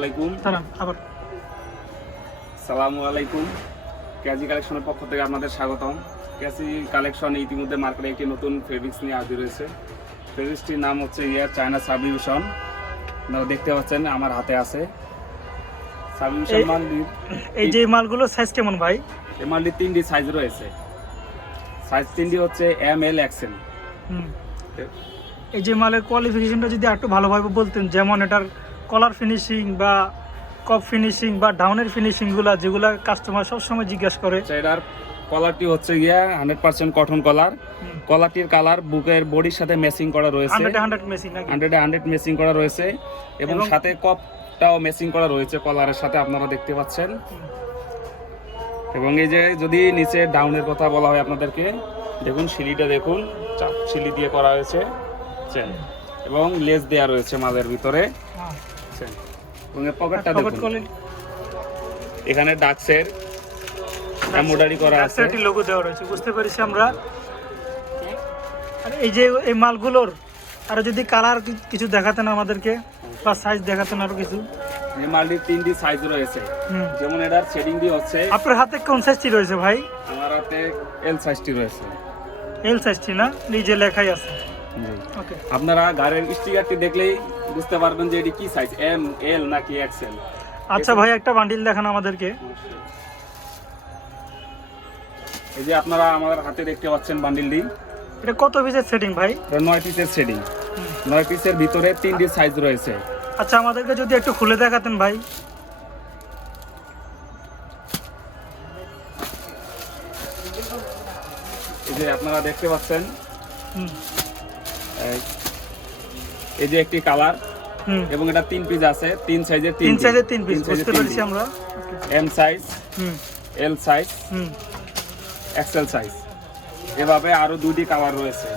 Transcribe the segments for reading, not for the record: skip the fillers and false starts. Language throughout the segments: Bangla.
আলাইকুম। সালামু আলাইকুম। ক্যাজি কালেকশনের পক্ষ থেকে আপনাদের স্বাগতম। ক্যাজি কালেকশন ইতিমধ্যে মার্কেটে একটি নতুন ফেব্রিক্স নিয়ে হাজির হয়েছে। ফেব্রিক্সটির নাম হচ্ছে চায়না সাবলিউশন। আপনারা দেখতে পাচ্ছেন আমার হাতে আছে সাবলিউশন মালটির। এই যে মালগুলো সাইজ কেমন ভাই? এই মালটির 3টি সাইজ রয়েছে। সাইজ 3টি হচ্ছে এম, এল, এক্সেল। এই যে মালের কোয়ালিফিকেশনটা যদি একটু ভালোভাবে বলতেন, যেমন এটার কলার ফিনিশিং বা কপ ফিনিশিং বা ডাউনের ফিনিশিংগুলো যেগুলো কাস্টমার সবসময় জিজ্ঞাসা করে। এটার কলারটি হচ্ছে 100% কটন কলার। কলারটির কালার বুকের বডির সাথে ম্যাচিং করা রয়েছে, 100 ম্যাচিং নাকি? 100 ম্যাচিং করা রয়েছে এবং সাথে কপটাও ম্যাচিং করা রয়েছে কলারের সাথে, আপনারা দেখতে পাচ্ছেন। এবং এই যে যদি নিচে ডাউনের কথা বলা হয় আপনাদেরকে, দেখুন সিলিটা দেখুন, চাপ সিলি দিয়ে করা হয়েছে এবং লেস দেয়া রয়েছে মালের ভিতরে। এবং পকেটটা দেখুন, এখানে ডাক্সের এমব্রয়ডারি করা আছে, একটা লোগো দেওয়া রয়েছে, বুঝতে পেরেছি আমরা। আর এই যে এই মালগুলোর আর যদি কালার কিছু দেখাতেন আমাদেরকে বা সাইজ দেখাতেন আরো কিছু। এই মালটির 3টি সাইজ রয়েছে, যেমন এটার শেডিং দিয়ে হচ্ছে। আপনার হাতে কোন সাইজটি রয়েছে ভাই? আমার হাতে এল সাইজটি রয়েছে। এল সাইজটি না, নিজে লেখাই আছে। ওকে, আপনারা গাড়ির স্টিকারটি দেখলেই বুঝতে পারবেন যে এটি কি সাইজ, এম, এল নাকি এক্সেল। আচ্ছা ভাই, একটা বান্ডিল দেখান আমাদেরকে। এই যে আপনারা আমার হাতে দেখতে পাচ্ছেন বান্ডিলটি। এটা কত পিসের সেটিং ভাই? এটা 9 পিসের সেটিং। 9 পিসের ভিতরে 3টি সাইজ রয়েছে। আচ্ছা, আমাদেরকে যদি একটু খুলে দেখাতেন ভাই। এই যে আপনারা দেখতে পাচ্ছেন, এই যে একটি কালার এবং এটা 3 পিস আছে, 3 সাইজের 3 পিস বুঝতে পেরেছি আমরা। M size, L size, XL size, এভাবে আরো 2টি কালার রয়েছে।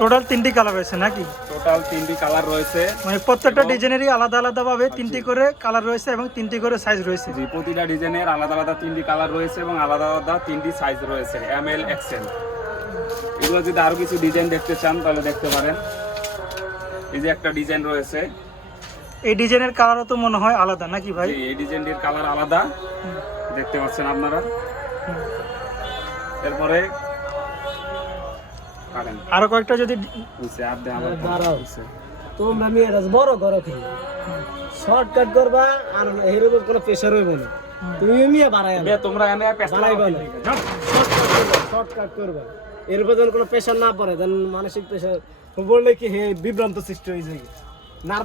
টোটাল 3টি কালার রয়েছে নাকি? টোটাল 3টি কালার রয়েছে, মানে প্রত্যেকটা ডিজাইনেরই আলাদা আলাদা ভাবে 3টি করে কালার রয়েছে এবং 3টি করে সাইজ রয়েছে। জি, প্রতিটা ডিজাইনের আলাদা আলাদা 3টি কালার রয়েছে এবং আলাদা আলাদা 3টি সাইজ রয়েছে, এম, এল, এক্সেল। এগুলো যদি আরো কিছু ডিজাইন দেখতে চান তাহলে দেখতে পারেন। এই যে একটা ডিজাইন রয়েছে, এই ডিজাইনের কালারও তো মনে হয় আলাদা নাকি ভাই? এই ডিজাইনটির কালার আলাদা, দেখতে পাচ্ছেন আপনারা। এরপরে আরো কয়েকটা যদি তোমরা মেয়েরা বড় করো কি শর্টকাট করবা আর এর উপর কোনো প্রেসার হইব না। তুমি মেয়ে বাড়াই তোমরা এনে বাড়াইবা না, শর্টকাট করবা। এর উপর যেন কোনো প্রেসার না পড়ে, যেন মানসিক প্রেসার পড়লে কি হে বিভ্রান্ত সৃষ্টি হয়ে যায় না।